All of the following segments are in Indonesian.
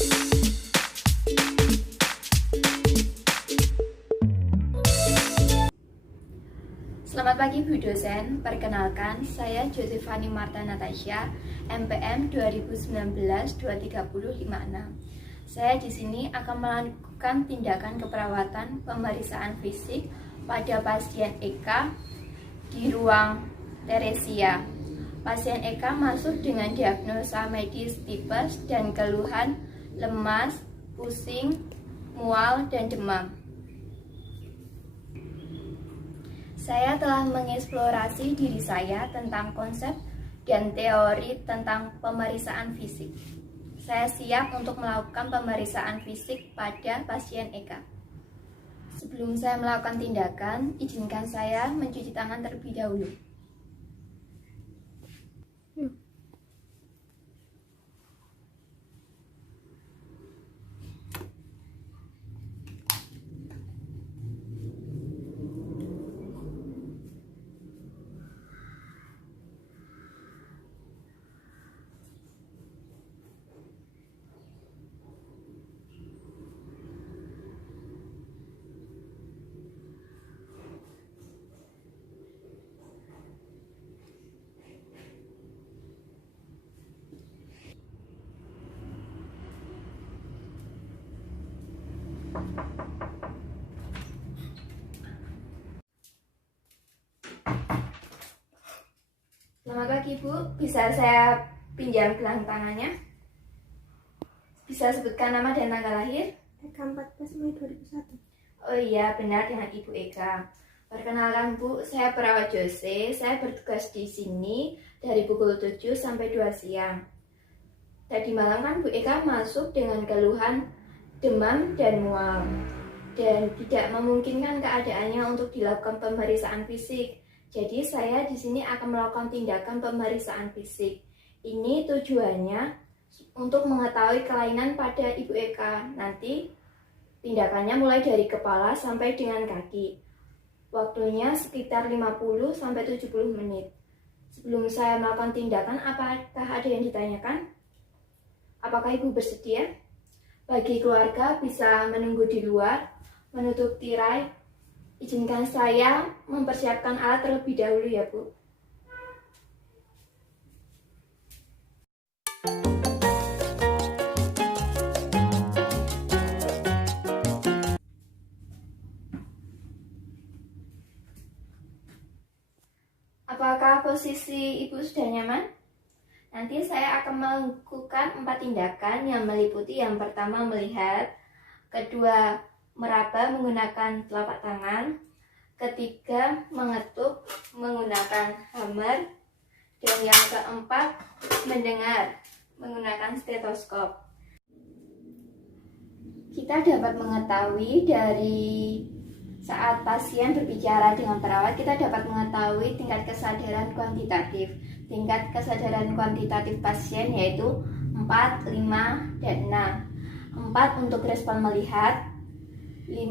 Selamat pagi Bu Dosen, perkenalkan saya Josefani Marta Natasha, MPM 2019-23056. Saya di sini akan melakukan tindakan keperawatan pemeriksaan fisik pada pasien Eka di ruang Teresia. Pasien Eka masuk dengan diagnosa medis tipes dan keluhan lemas, pusing, mual, dan demam. Saya telah mengeksplorasi diri saya tentang konsep dan teori tentang pemeriksaan fisik. Saya siap untuk melakukan pemeriksaan fisik pada pasien Eka. Sebelum saya melakukan tindakan, izinkan saya mencuci tangan terlebih dahulu. Selamat pagi Bu, bisa saya pinjam gelang tangannya? Bisa sebutkan nama dan tanggal lahir? Eka 14 Mei 2001. Oh iya, benar, dengan Ibu Eka. Perkenalkan Bu, saya perawat Jose. Saya bertugas di sini dari pukul 7 sampai 2 siang. Tadi malam kan Bu Eka masuk dengan keluhan demam dan mual, dan tidak memungkinkan keadaannya untuk dilakukan pemeriksaan fisik. Jadi saya di sini akan melakukan tindakan pemeriksaan fisik. Ini tujuannya untuk mengetahui kelainan pada Ibu Eka. Nanti tindakannya mulai dari kepala sampai dengan kaki. Waktunya sekitar 50 sampai 70 menit. Sebelum saya melakukan tindakan, apakah ada yang ditanyakan? Apakah Ibu bersedia? Bagi keluarga bisa menunggu di luar, menutup tirai. Izinkan saya mempersiapkan alat terlebih dahulu ya Bu. Apakah posisi Ibu sudah nyaman? Nanti saya akan melakukan 4 tindakan yang meliputi yang pertama melihat, kedua meraba menggunakan telapak tangan, ketiga mengetuk menggunakan hammer, dan yang keempat mendengar menggunakan stetoskop. Kita dapat mengetahui dari saat pasien berbicara dengan perawat, kita dapat mengetahui tingkat kesadaran kuantitatif. Tingkat kesadaran kuantitatif pasien yaitu 4, 5, dan 6. 4 untuk respon melihat, 5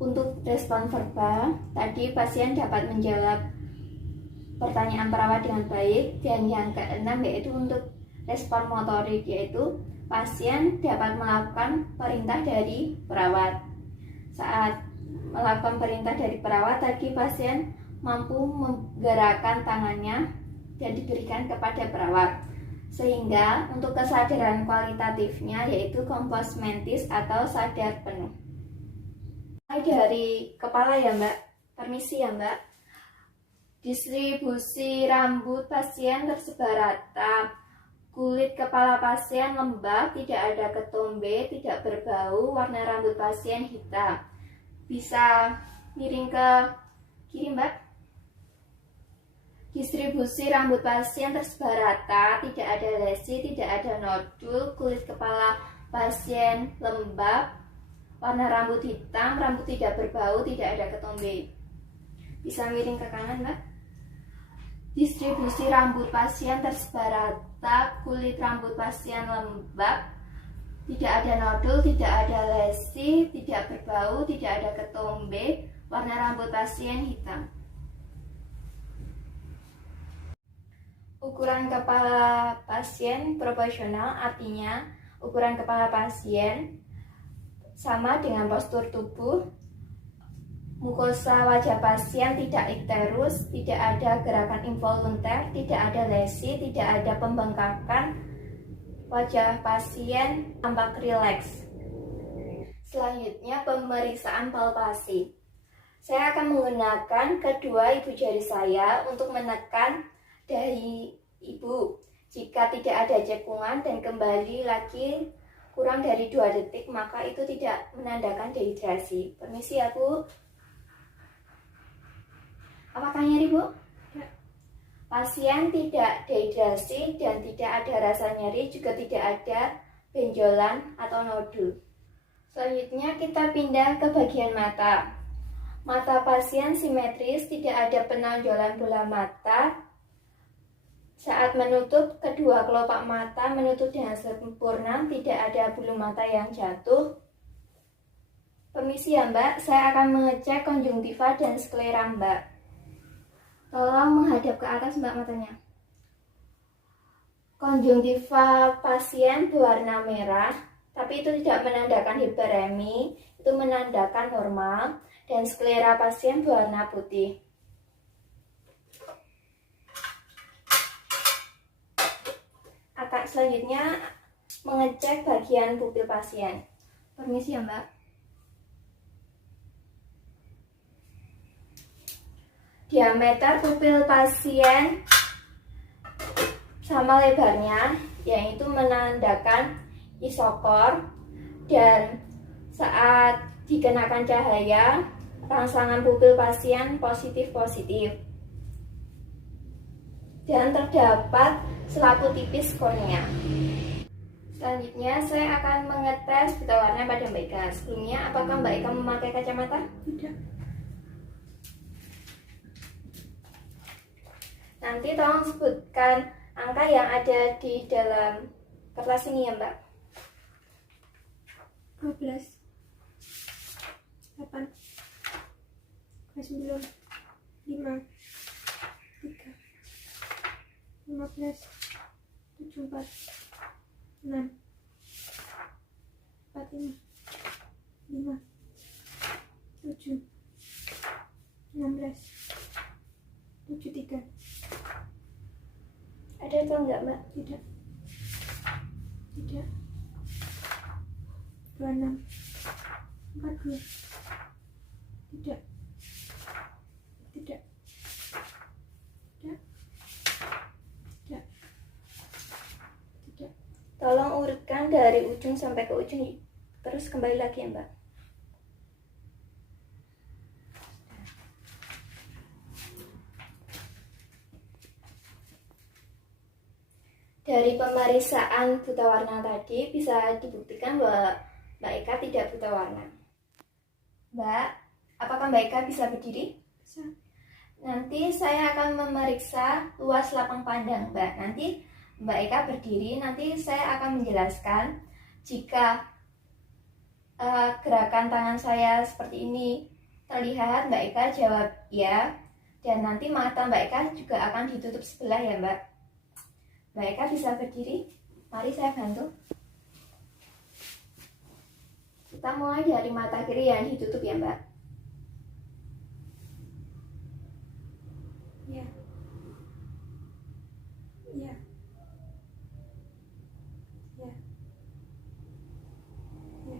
untuk respon verbal. Tadi pasien dapat menjawab pertanyaan perawat dengan baik. Dan yang ke-6 yaitu untuk respon motorik, yaitu pasien dapat melakukan perintah dari perawat. Saat melakukan perintah dari perawat, tadi pasien mampu menggerakkan tangannya dan diberikan kepada perawat. Sehingga untuk kesadaran kualitatifnya yaitu kompos mentis atau sadar penuh. Dari kepala ya Mbak, permisi ya Mbak. Distribusi rambut pasien tersebar rata. Kulit kepala pasien lembab, tidak ada ketombe, tidak berbau, warna rambut pasien hitam. Bisa miring ke kiri Mbak. Distribusi rambut pasien tersebar rata, tidak ada lesi, tidak ada nodul, kulit kepala pasien lembab, warna rambut hitam, rambut tidak berbau, tidak ada ketombe. Bisa miring ke kanan Mbak. Distribusi rambut pasien tersebar rata, kulit rambut pasien lembab, tidak ada nodul, tidak ada lesi, tidak berbau, tidak ada ketombe, warna rambut pasien hitam. Ukuran kepala pasien proporsional, artinya ukuran kepala pasien, sama dengan postur tubuh. Mukosa wajah pasien tidak ikterus, tidak ada gerakan involunter, tidak ada lesi, tidak ada pembengkakan. Wajah pasien tampak rileks. Selanjutnya pemeriksaan palpasi. Saya akan menggunakan kedua ibu jari saya untuk menekan dahi ibu. Jika tidak ada cekungan dan kembali lagi kurang dari 2 detik, maka itu tidak menandakan dehidrasi. Permisi ya Bu. Apakah nyeri Bu? Ya. Pasien tidak dehidrasi dan tidak ada rasa nyeri, juga tidak ada benjolan atau nodul. Selanjutnya kita pindah ke bagian mata. Mata pasien simetris, tidak ada penonjolan bola mata. Saat menutup, kedua kelopak mata menutup dengan sempurna, tidak ada bulu mata yang jatuh. Permisi ya Mbak, saya akan mengecek konjungtiva dan sklera Mbak. Tolong menghadap ke atas Mbak matanya. Konjungtiva pasien berwarna merah, tapi itu tidak menandakan hiperemi, itu menandakan normal. Dan sklera pasien berwarna putih. Akan selanjutnya mengecek bagian pupil pasien. Permisi ya Mbak. Diameter pupil pasien sama lebarnya, yaitu menandakan isokor, dan saat dikenakan cahaya, rangsangan pupil pasien positif-positif. Dan terdapat selapu tipis kornea. Selanjutnya saya akan mengetes buta warna pada Mbak Ika. Sebelumnya, apakah Mbak Ika memakai kacamata? Tidak. Nanti tolong sebutkan angka yang ada di dalam kertas ini ya Mbak. 12 8 9 5 3 15 74 6 45 5 7 16 73. Ada atau enggak Mbak? Tidak. 26 42. Tidak. Tolong urutkan dari ujung sampai ke ujung, terus kembali lagi ya Mbak. Dari pemeriksaan buta warna tadi bisa dibuktikan bahwa Mbak Eka tidak buta warna. Mbak, apakah Mbak Eka bisa berdiri? Bisa. Nanti saya akan memeriksa luas lapang pandang Mbak. Nanti Mbak Eka berdiri, nanti saya akan menjelaskan. Jika gerakan tangan saya seperti ini terlihat, Mbak Eka jawab ya. Dan nanti mata Mbak Eka juga akan ditutup sebelah ya Mbak. Mbak Eka bisa berdiri? Mari saya bantu. Kita mulai dari mata kiri yang ditutup ya Mbak. Ya. Ya. Ya. Ya.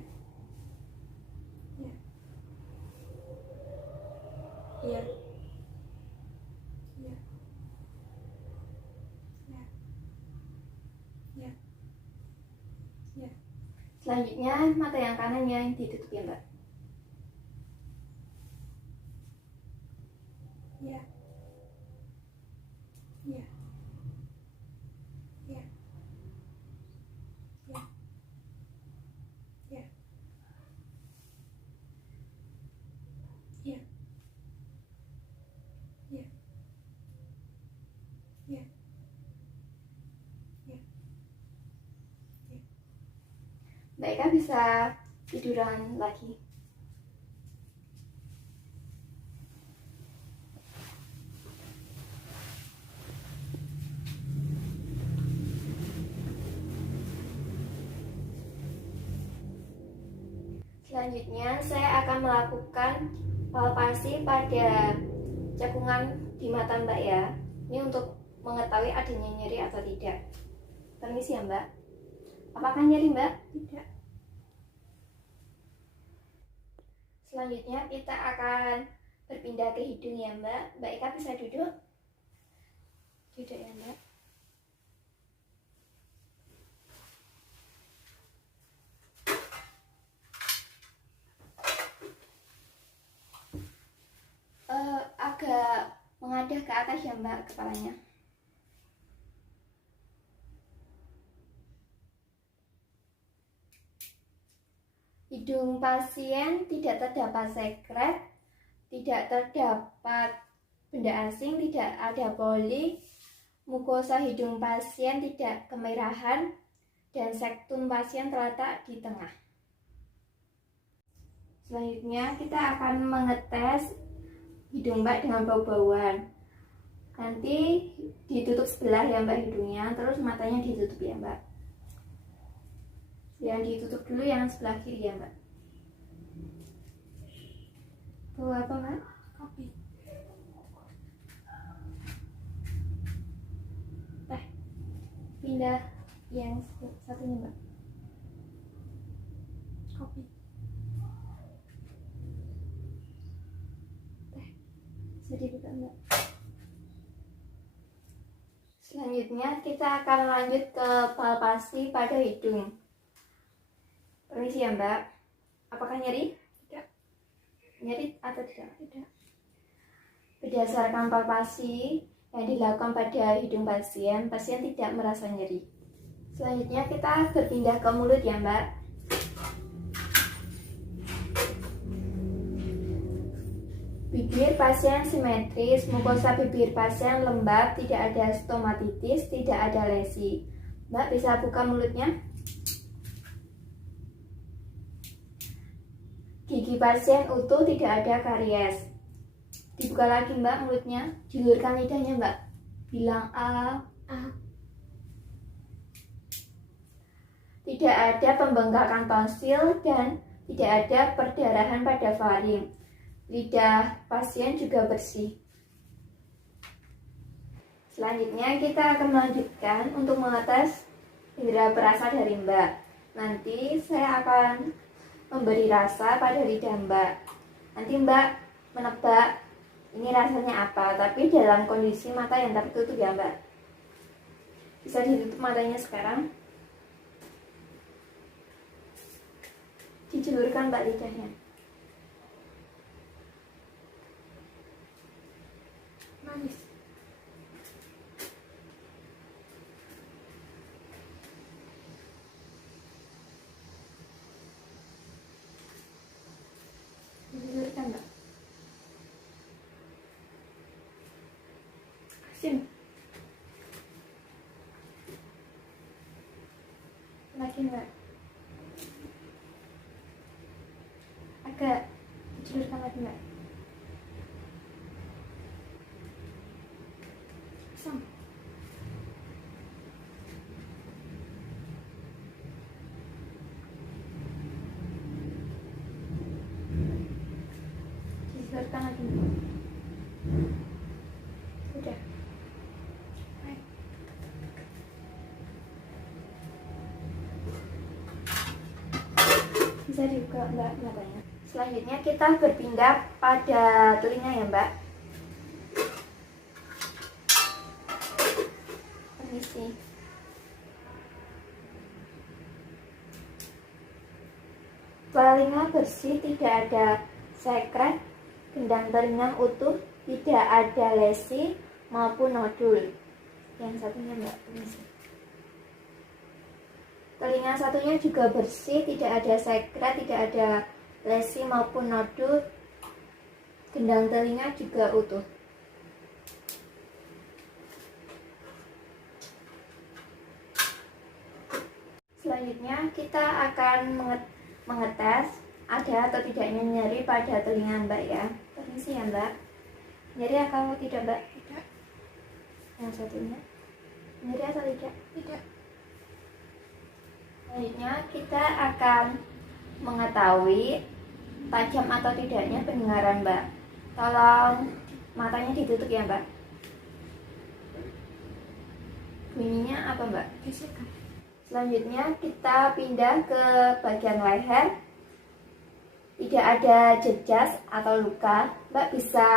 Ya. Ya. Ya. Ya. Ya. Selanjutnya mata yang kanan yang ditutup ya Mbak. Ya. Ya. Ya. Ya. Ya. Ya. Ya. Ya. Ya. Mbak Eka bisa tiduran lagi. Selanjutnya saya akan melakukan palpasi pada cekungan di mata Mbak ya. Ini untuk mengetahui adanya nyeri atau tidak. Permisi ya Mbak. Apakah nyeri Mbak? Tidak. Selanjutnya kita akan berpindah ke hidung ya Mbak. Mbak Ika bisa duduk? Duduk ya Mbak. Agak mengadah ke atas ya Mbak kepalanya. Hidung pasien tidak terdapat sekret, tidak terdapat benda asing, tidak ada poli, mukosa hidung pasien tidak kemerahan, dan sektum pasien terletak di tengah. Selanjutnya kita akan mengetes hidung Mbak dengan bau-bauan. Nanti ditutup sebelah ya Mbak hidungnya, terus matanya ditutup ya Mbak. Yang ditutup dulu yang sebelah kiri ya Mbak. Bau apa Mbak? Kopi. Pindah yang satunya Mbak. Kopi. Bisa dibuka Mbak. Selanjutnya kita akan lanjut ke palpasi pada hidung. Permisi ya Mbak. Apakah nyeri? Tidak. Nyeri atau tidak? Tidak. Berdasarkan palpasi yang dilakukan pada hidung pasien, pasien tidak merasa nyeri. Selanjutnya kita berpindah ke mulut ya Mbak. Bibir pasien simetris, mukosa bibir pasien lembab, tidak ada stomatitis, tidak ada lesi. Mbak bisa buka mulutnya. Gigi pasien utuh, tidak ada karies. Dibuka lagi Mbak mulutnya, julurkan lidahnya Mbak. Bilang A. A. Tidak ada pembengkakan tonsil dan tidak ada perdarahan pada faring. Lidah pasien juga bersih. Selanjutnya kita akan melanjutkan untuk mengetes indera perasa dari Mbak. Nanti saya akan memberi rasa pada lidah Mbak. Nanti Mbak menebak ini rasanya apa, tapi dalam kondisi mata yang tertutup ya Mbak. Bisa ditutup matanya sekarang. Dijulurkan Mbak lidahnya. Manis. Dijulurkan Mbak. Asin. Lagi Mbak. Agak dijulurkan lagi Mbak. Asam. Dijulurkan lagi Mbak. Udah. Baik. Bisa dibuka Mbak matanya. Selanjutnya kita berpindah pada telinga ya Mbak. Permisi. Telinga bersih, tidak ada sekret, gendang telinga utuh, tidak ada lesi maupun nodul. Yang satunya Mbak, permisi. Telinga satunya juga bersih, tidak ada sekret, tidak ada lesi maupun nodul. Gendang telinga juga utuh. Selanjutnya kita akan mengetes ada atau tidaknya nyeri pada telinga Mbak ya. Permisi ya Mbak. Nyeri atau tidak Mbak? Tidak. Yang satunya nyeri atau tidak? Tidak. Selanjutnya kita akan mengetahui tajam atau tidaknya pendengaran Mbak, tolong matanya ditutup ya Mbak. Bunyinya apa Mbak? Gesekan. Selanjutnya kita pindah ke bagian leher. Tidak ada jejas atau luka. Mbak bisa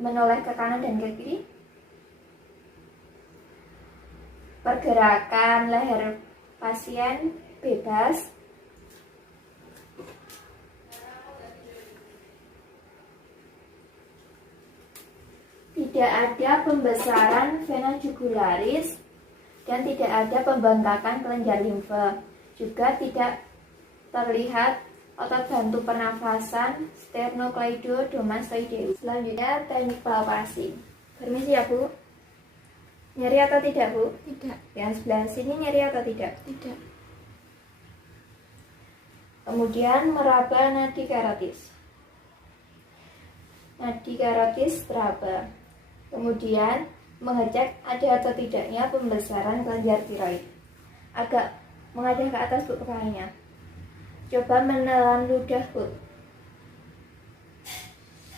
menoleh ke kanan dan ke kiri. Pergerakan leher pasien bebas. Tidak ada pembesaran vena jugularis dan tidak ada pembengkakan kelenjar limfe. Juga tidak terlihat otot bantu pernafasan sternocleidomastoideus. Selanjutnya teknik palpasi. Permisi ya Bu. Nyeri atau tidak Bu? Tidak. Yang sebelah sini nyeri atau tidak? Tidak. Kemudian meraba nadi karotis. Nadi karotis teraba. Kemudian mengecek ada atau tidaknya pembesaran kelenjar tiroid. Agak mengadah ke atas Bu kepalanya. Coba menelan ludah Bu.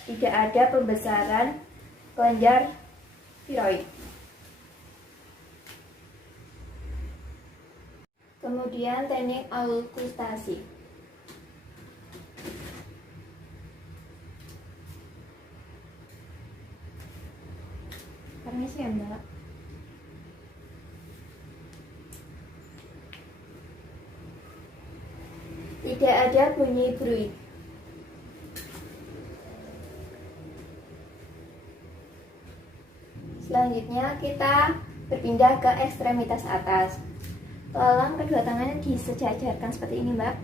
Tidak ada pembesaran kelenjar tiroid. Kemudian teknik aukustasi. Permisi ya Mbak. Tidak ada bunyi bruit. Selanjutnya kita berpindah ke ekstremitas atas. Tolong kedua tangannya disejajarkan seperti ini Mbak.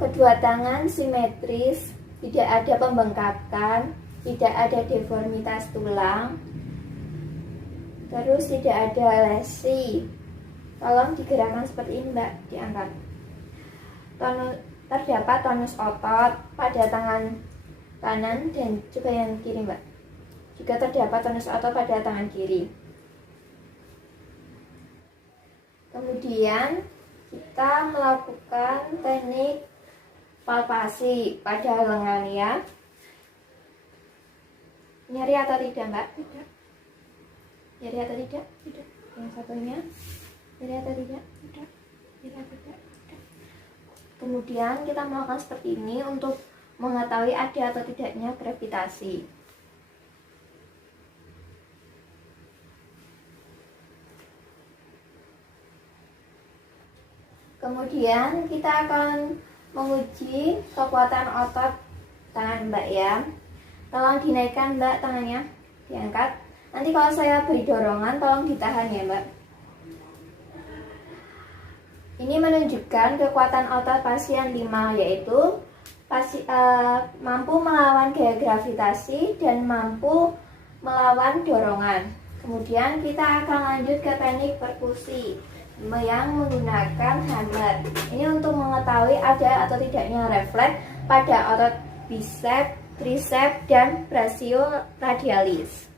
Kedua tangan simetris, tidak ada pembengkakan, tidak ada deformitas tulang, terus tidak ada lesi. Tolong digerakkan seperti ini Mbak, diangkat. Terdapat tonus otot pada tangan kanan dan juga yang kiri Mbak. Juga terdapat tonus otot pada tangan kiri. Kemudian kita melakukan teknik palpasi pada lengan ya. Nyeri atau tidak Mbak? Tidak. Nyeri atau tidak? Tidak. Yang satunya nyeri atau tidak? Tidak. Tidak. Tidak. Tidak. Kemudian kita melakukan seperti ini untuk mengetahui ada atau tidaknya gravitasi. Kemudian kita akan menguji kekuatan otot tangan Mbak ya. Tolong dinaikkan Mbak tangannya, diangkat. Nanti kalau saya beri dorongan tolong ditahan ya Mbak. Ini menunjukkan kekuatan otot pasien 5, yaitu mampu melawan gaya gravitasi dan mampu melawan dorongan. Kemudian kita akan lanjut ke teknik perkusi yang menggunakan hammer. Ini untuk mengetahui ada atau tidaknya refleks pada otot bicep, tricep, dan brachioradialis.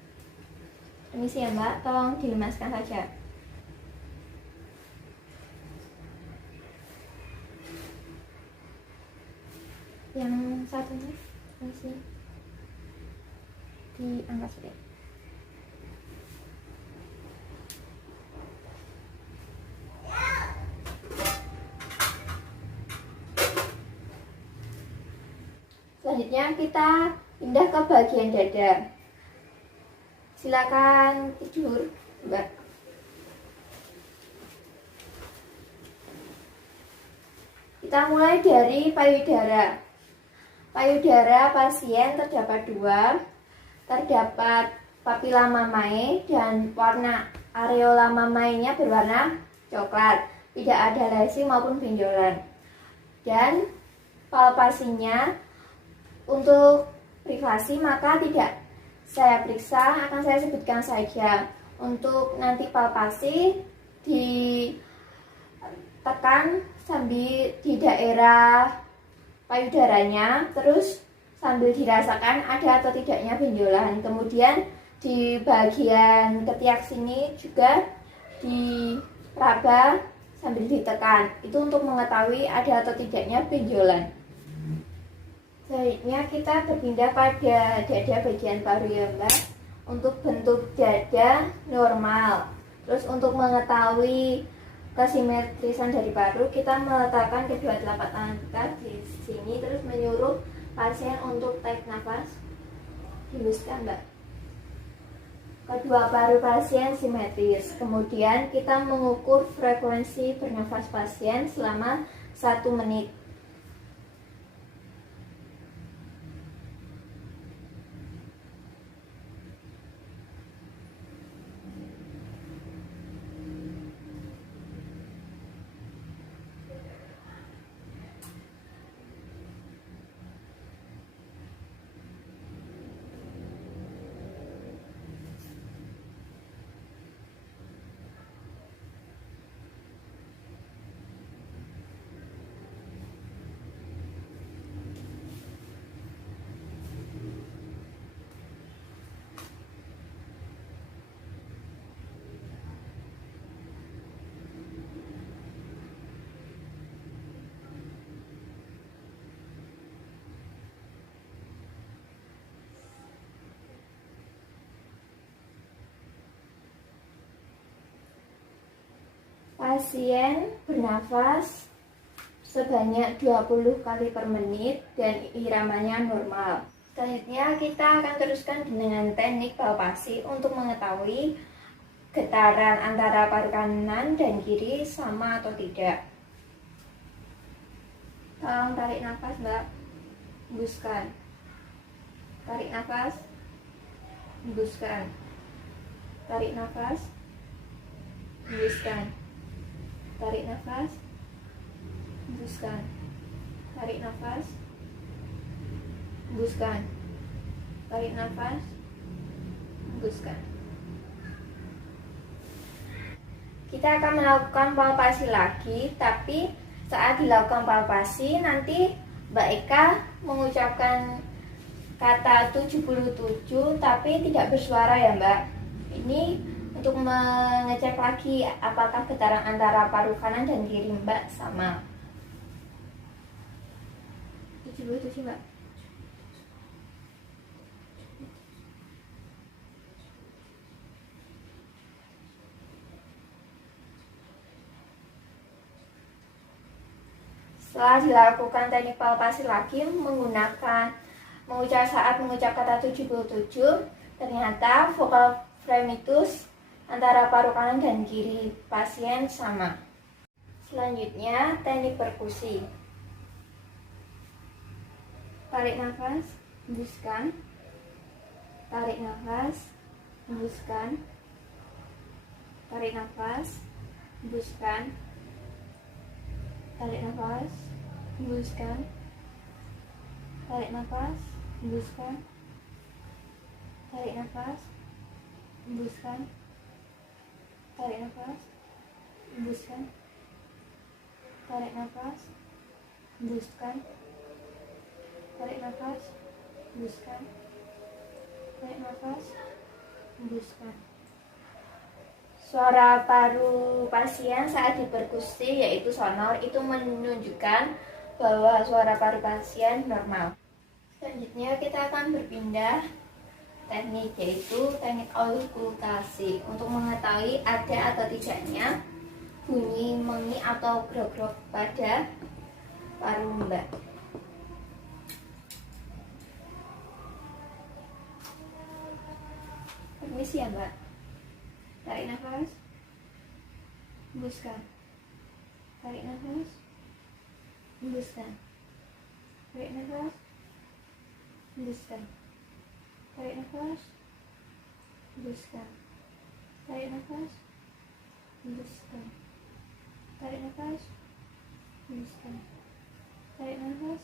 Permisi ya Mbak, tolong dilemaskan saja. Yang satunya masih diangkat saja. Selanjutnya kita pindah ke bagian dada. Silakan tidur, Mbak. Kita mulai dari payudara. Payudara pasien terdapat 2. Terdapat papila mamae dan warna areola mamae-nya berwarna coklat. Tidak ada lesi maupun benjolan. Dan palpasinya untuk privasi maka tidak saya periksa, akan saya sebutkan saja. Untuk nanti palpasi ditekan sambil di daerah payudaranya, terus sambil dirasakan ada atau tidaknya benjolan. Kemudian di bagian ketiak sini juga diraba sambil ditekan. Itu untuk mengetahui ada atau tidaknya benjolan. Selanjutnya kita berpindah pada dada bagian paru ya Mbak. Untuk bentuk dada normal. Terus untuk mengetahui kesimetrisan dari paru, kita meletakkan kedua telapak tangan kita di sini, terus menyuruh pasien untuk tarik nafas. Hembuskan Mbak. Kedua paru pasien simetris. Kemudian kita mengukur frekuensi bernafas pasien selama 1 menit. Pasien bernafas sebanyak 20 kali per menit dan iramanya normal. Selanjutnya kita akan teruskan dengan teknik palpasi untuk mengetahui getaran antara paru kanan dan kiri sama atau tidak. Tolong tarik nafas Mbak, hembuskan. Tarik nafas, hembuskan. Tarik nafas, hembuskan. Tarik nafas, hembuskan. Tarik nafas, hembuskan. Tarik nafas, hembuskan. Kita akan melakukan palpasi lagi, tapi saat dilakukan palpasi nanti Mbak Eka mengucapkan kata 77 tapi tidak bersuara ya Mbak. Ini untuk mengecek lagi apakah getaran antara paru kanan dan kiri Mbak sama. 77 Mbak. Setelah dilakukan teknik palpasi lagi saat mengucap kata 77, ternyata vokal fremitus antara paru kanan dan kiri pasien sama. Selanjutnya teknik perkusi. Tarik nafas, hembuskan. Tarik nafas, hembuskan. Tarik nafas, hembuskan. Tarik nafas, hembuskan. Tarik nafas, hembuskan. Tarik nafas, hembuskan. Tarik nafas, hembuskan. Tarik nafas, hembuskan. Tarik nafas, hembuskan. Tarik nafas, hembuskan. Suara paru pasien saat diperkusi yaitu sonor itu menunjukkan bahwa suara paru pasien normal. Selanjutnya kita akan berpindah teknik yaitu teknik auskultasi untuk mengetahui ada atau tidaknya bunyi mengi atau grog-grog pada paru Mbak. Permisi ya Mbak. Tarik nafas, hembuskan. Tarik nafas, hembuskan. Tarik nafas, hembuskan. Tarik nafas, hembuskan. Tarik nafas, hembuskan. Tarik nafas, hembuskan. Tarik nafas,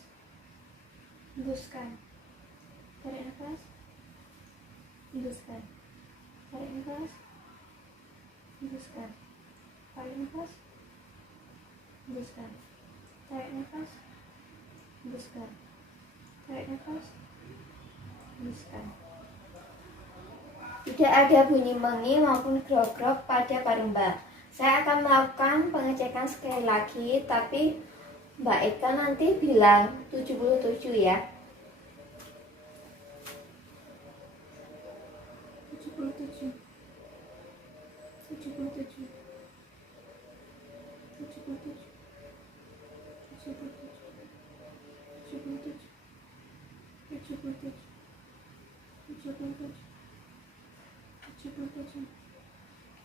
hembuskan. Tarik nafas, hembuskan. Tarik nafas, hembuskan. Tarik nafas, hembuskan. Tarik nafas, hembuskan. Tarik nafas, hembuskan. Tidak ada bunyi mengi maupun grog-grog pada paru Mbak. Saya akan melakukan pengecekan sekali lagi, tapi Mbak Eka nanti bilang 77 ya. 77, 77, 77, 77, 77, 77, 77,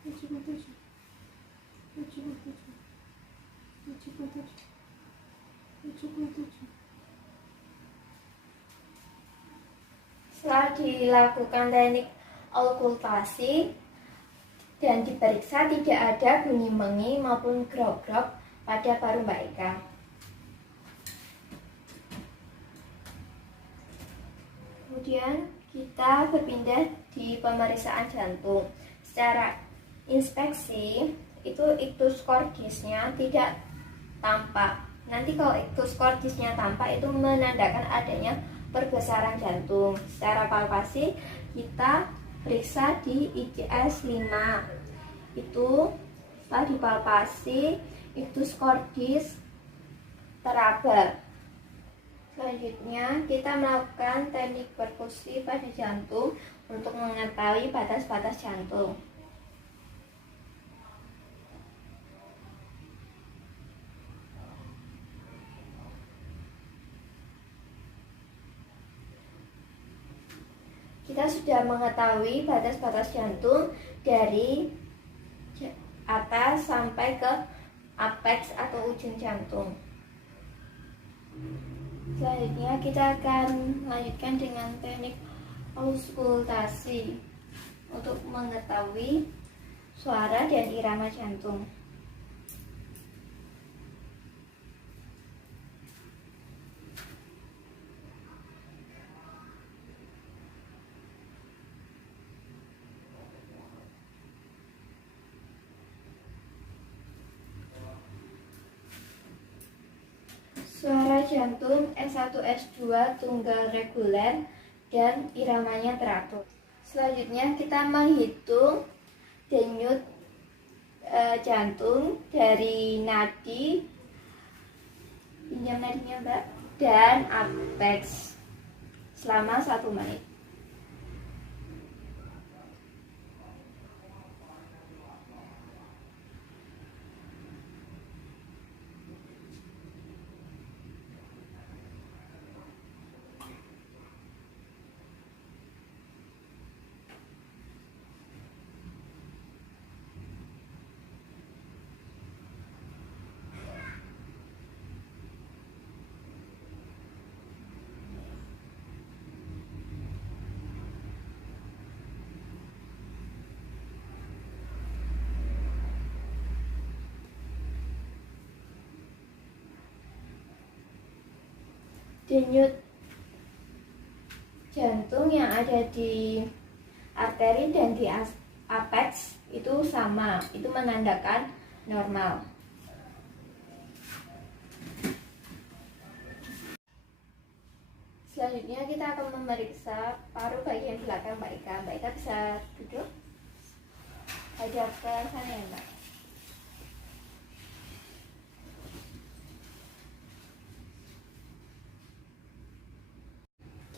77, 77. Setelah dilakukan teknik okultasi dan diperiksa, tidak ada bunyi mengi maupun grog-grog pada paru Mbak Eka. Kemudian kita berpindah di pemeriksaan jantung. Secara inspeksi itu ictus cordisnya tidak tampak. Nanti kalau ictus cordisnya tampak itu menandakan adanya perbesaran jantung. Secara palpasi kita periksa di IGS 5. Itu setelah dipalpasi ictus cordis teraba. Selanjutnya kita melakukan teknik perkusi pada jantung untuk mengetahui batas-batas jantung. Kita sudah mengetahui batas-batas jantung dari atas sampai ke apex atau ujung jantung. Selanjutnya kita akan lanjutkan dengan teknik auskultasi untuk mengetahui suara dan irama jantung. Suara jantung S1 S2 tunggal reguler dan iramanya teratur. Selanjutnya kita menghitung denyut jantung dari nadi, pinjam nadinya Mbak, dan apex selama 1 menit. Denyut jantung yang ada di arteri dan di apex itu sama, itu menandakan normal. Selanjutnya kita akan memeriksa paru bagian belakang Mbak Eka. Mbak Eka bisa duduk, hadap ke sana ya Mbak.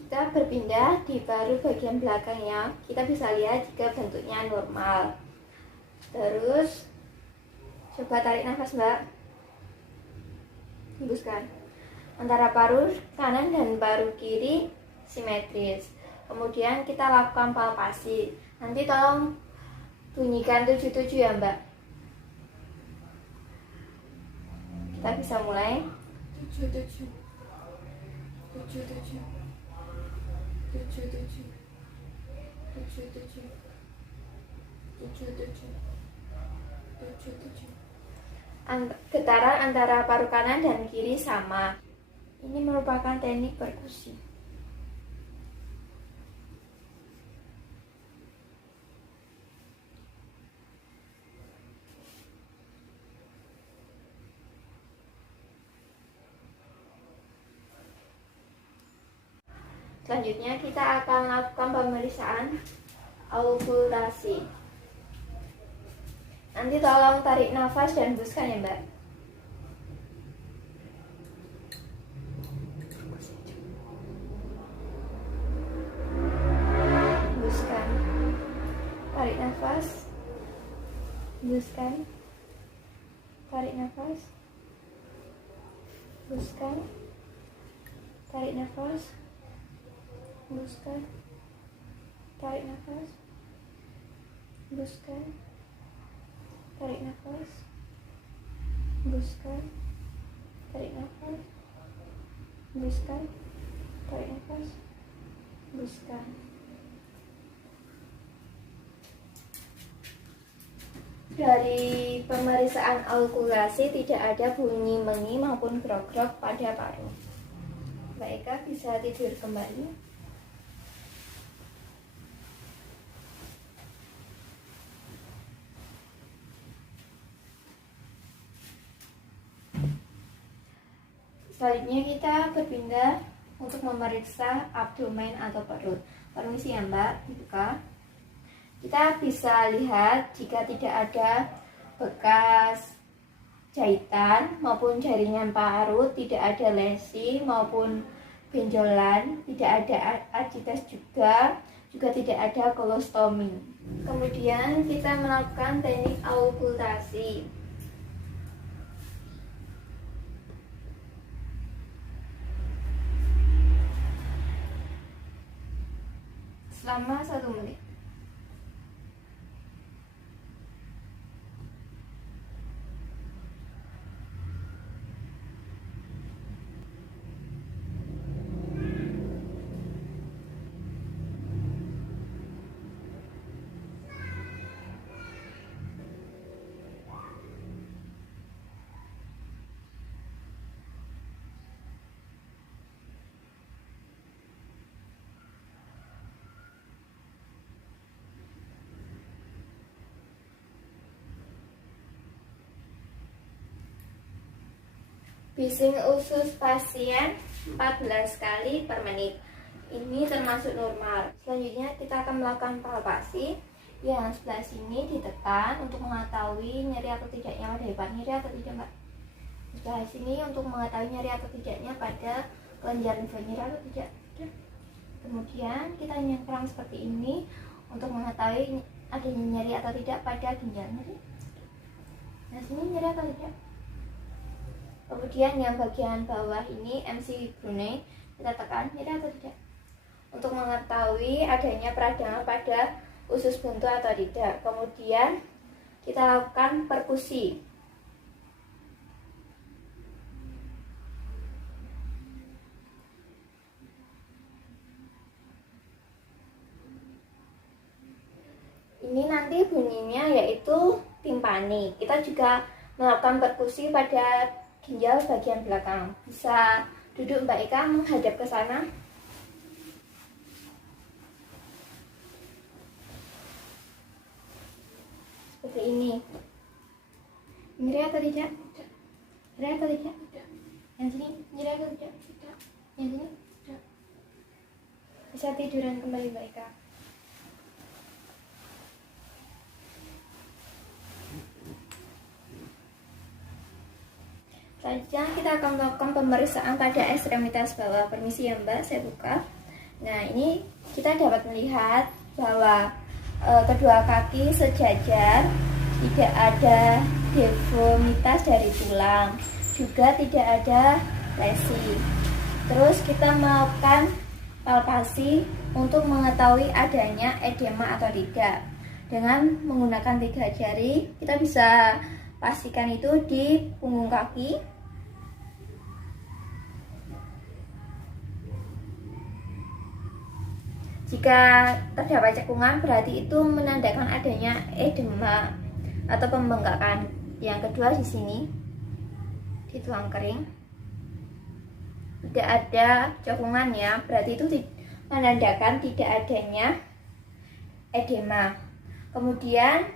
Kita berpindah di paru bagian belakangnya. Kita bisa lihat jika bentuknya normal. Terus coba tarik nafas Mbak, hembuskan. Antara paru kanan dan paru kiri simetris. Kemudian kita lakukan palpasi. Nanti tolong bunyikan 77 ya Mbak. Kita bisa mulai. 77, 77, 77, 77, 77, 77. Getaran antara paru kanan dan kiri sama. Ini merupakan teknik perkusi. Selanjutnya kita akan lakukan pemeriksaan okultasi. Nanti tolong tarik nafas dan hembuskan ya Mbak. Hembuskan. Tarik nafas. Hembuskan. Tarik nafas. Hembuskan. Tarik nafas. Hembuskan. Tarik nafas. Hembuskan. Tarik nafas. Hembuskan. Tarik nafas. Hembuskan. Tarik nafas. Hembuskan. Dari pemeriksaan alkulasi tidak ada bunyi mengi maupun grog-grog pada paru. Mbak Eka bisa tidur kembali. Selanjutnya kita berpindah untuk memeriksa abdomen atau perut. Permisi ya Mbak, dibuka. Kita bisa lihat jika tidak ada bekas jahitan maupun jaringan parut, tidak ada lesi maupun benjolan, tidak ada agitas juga tidak ada kolostomi. Kemudian kita melakukan teknik aukultasi. Selama 1 menit. Bising usus pasien 14 kali per menit. Ini termasuk normal. Selanjutnya kita akan melakukan palpasi. Yang sebelah sini ditekan untuk mengetahui nyeri atau tidaknya pada hebat. Nyeri atau tidak Mbak? Sebelah sini untuk mengetahui nyeri atau tidaknya pada kelenjar limfa. Nyeri atau tidak? Kemudian kita nyengkrang seperti ini untuk mengetahui adanya nyeri atau tidak pada ginjal. Nyeri. Nah sini nyeri atau tidak? Kemudian yang bagian bawah ini MC Brunei kita tekan nyeri atau tidak, untuk mengetahui adanya peradangan pada usus buntu atau tidak. Kemudian kita lakukan perkusi. Ini nanti bunyinya yaitu timpani. Kita juga melakukan perkusi pada ginjal bagian belakang. Bisa duduk Mbak Eka menghadap ke sana. Seperti ini. Nyeri atau tidak? Nyeri atau tidak? Yang sini nyeri atau tidak? Yang sini? Bisa tiduran kembali Mbak Eka. Selanjutnya kita akan melakukan pemeriksaan pada ekstremitas bawah. Permisi ya Mbak, saya buka. Nah ini kita dapat melihat bahwa kedua kaki sejajar, tidak ada deformitas dari tulang, juga tidak ada lesi. Terus kita melakukan palpasi untuk mengetahui adanya edema atau tidak. Dengan menggunakan 3 jari kita bisa pastikan itu di punggung kaki. Jika terdapat cekungan berarti itu menandakan adanya edema atau pembengkakan. Yang kedua di sini di tulang kering tidak ada cekungan ya, berarti itu menandakan tidak adanya edema. Kemudian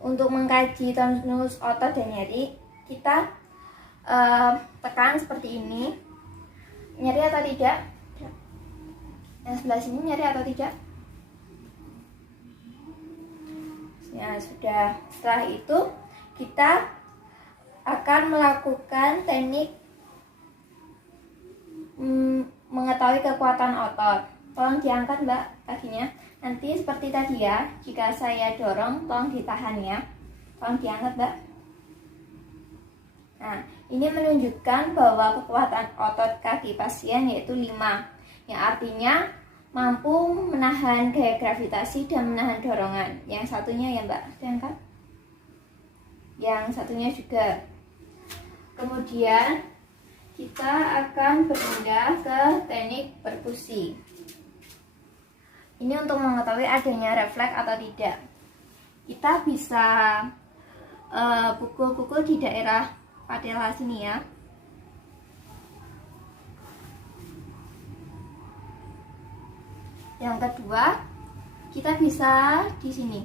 untuk mengkaji tonus otot dan nyeri, kita tekan seperti ini. Nyeri atau tidak? Yang sebelah sini nyeri atau tidak? Ya, sudah. Setelah itu kita akan melakukan teknik mengetahui kekuatan otot. Tolong diangkat Mbak kakinya. Nanti seperti tadi ya, jika saya dorong tolong ditahan ya. Tolong diangkat Mbak. Nah, ini menunjukkan bahwa kekuatan otot kaki pasien yaitu 5, yang artinya mampu menahan gaya gravitasi dan menahan dorongan. Yang satunya ya Mbak, diangkat. Yang satunya juga. Kemudian kita akan berpindah ke teknik perkusi. Ini untuk mengetahui adanya refleks atau tidak. Kita bisa pukul-pukul di daerah patella sini ya. Yang kedua, kita bisa di sini.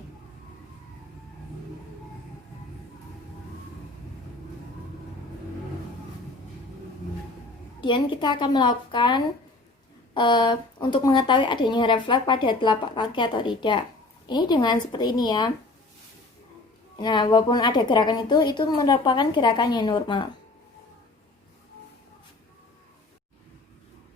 Kemudian kita akan melakukan untuk mengetahui adanya refleks pada telapak kaki atau tidak. Ini dengan seperti ini ya. Nah, walaupun ada gerakan itu merupakan gerakan yang normal.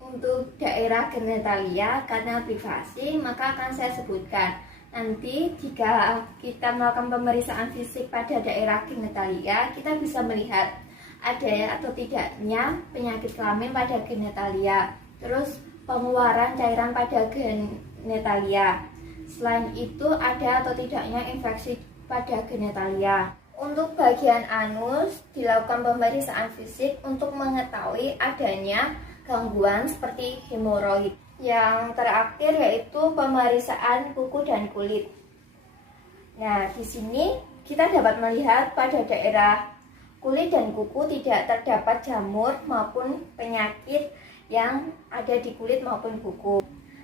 Untuk daerah genitalia karena privasi, maka akan saya sebutkan. Nanti jika kita melakukan pemeriksaan fisik pada daerah genitalia, kita bisa melihat ada atau tidaknya penyakit kelamin pada genitalia. Terus pengeluaran cairan pada genitalia. Selain itu ada atau tidaknya infeksi pada genitalia. Untuk bagian anus dilakukan pemeriksaan fisik untuk mengetahui adanya gangguan seperti hemoroid. Yang terakhir yaitu pemeriksaan kuku dan kulit. Nah, di sini kita dapat melihat pada daerah kulit dan kuku tidak terdapat jamur maupun penyakit yang ada di kulit maupun kuku.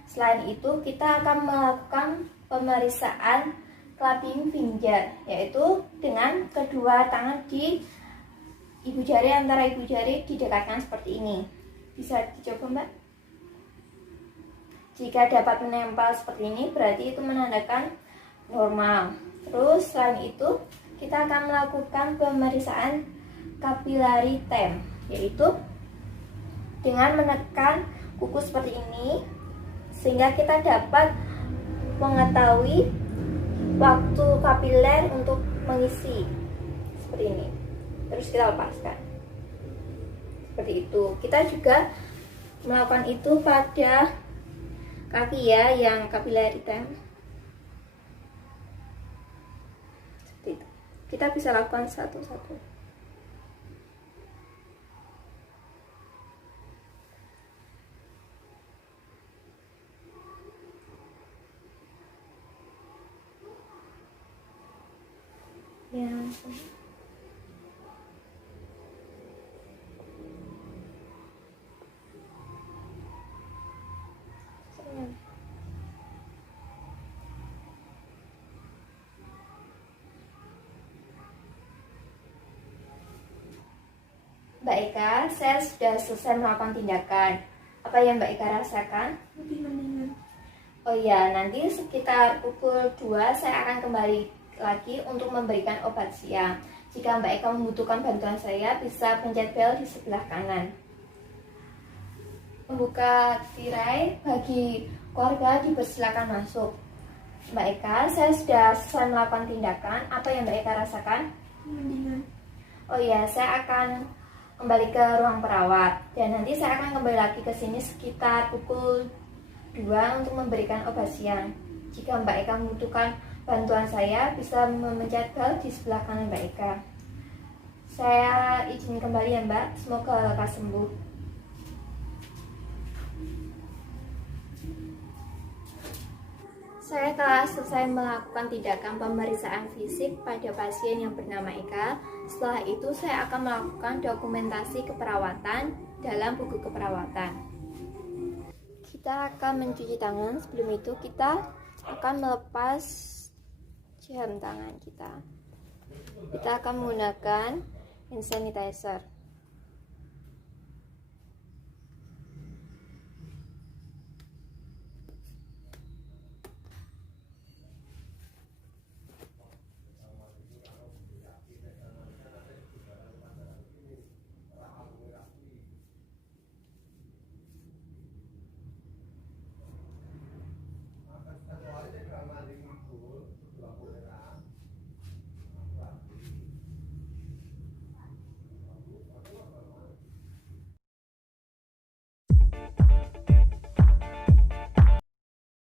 Selain itu, kita akan melakukan pemeriksaan clubbing finger, yaitu dengan kedua tangan di ibu jari, antara ibu jari didekatkan seperti ini. Bisa dicoba Mbak. Jika dapat menempel seperti ini, berarti itu menandakan normal. Terus selain itu, kita akan melakukan pemeriksaan capillary temp, yaitu dengan menekan kuku seperti ini, sehingga kita dapat mengetahui waktu kapiler untuk mengisi seperti ini. Terus kita lepaskan seperti itu. Kita juga melakukan itu pada kaki ya, yang capillary temp seperti itu. Kita bisa lakukan satu-satu. Ya. Mbak Eka, saya sudah selesai melakukan tindakan. Apa yang Mbak Eka rasakan? Lebih mendingan. Oh iya, nanti sekitar pukul 2 saya akan kembali lagi untuk memberikan obat siang. Jika Mbak Eka membutuhkan bantuan saya, bisa pencet bel di sebelah kanan. Membuka tirai bagi keluarga dipersilakan masuk. Mbak Eka, saya sudah selesai melakukan tindakan. Apa yang Mbak Eka rasakan? Mendingan. Oh iya, saya akan kembali ke ruang perawat. Dan nanti saya akan kembali lagi ke sini sekitar pukul 2 untuk memberikan obat siang. Jika Mbak Eka membutuhkan bantuan saya, bisa memencet bel di sebelah kanan Mbak Eka. Saya izin kembali ya Mbak, semoga lekas sembuh. Saya telah selesai melakukan tindakan pemeriksaan fisik pada pasien yang bernama Eka. Setelah itu saya akan melakukan dokumentasi keperawatan dalam buku keperawatan. Kita akan mencuci tangan. Sebelum itu kita akan melepas jam tangan kita. Kita akan menggunakan hand sanitizer.